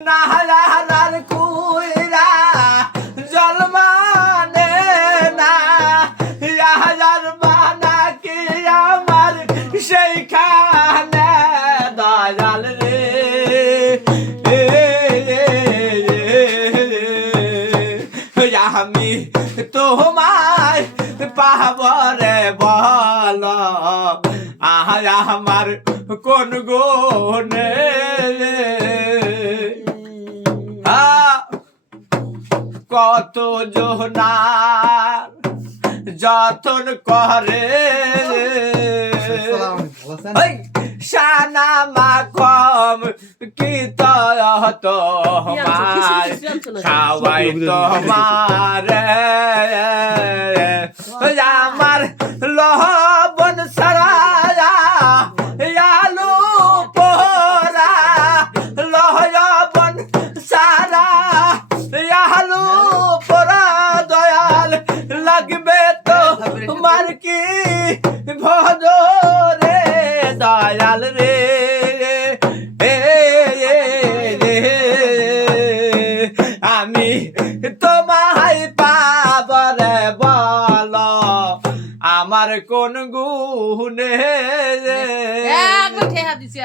নাহারার কুইরা জলমানে না হাজার বানা কি আমার সেইখানে দয়াল রে আমি তোমায় পাবরে বল আমার কোন গুণে কত জোনার যতন করে সানা মাখম কি তোমার খাওয়াই তোমার আমার লবণ সারায়া আলু পোরা লবণ সারা আলু পোরা দয়াল লাগবে তো তোমার কি ভজরে দয়াল রে আমি তোমায় পাবরে বল আমার কোন গুণে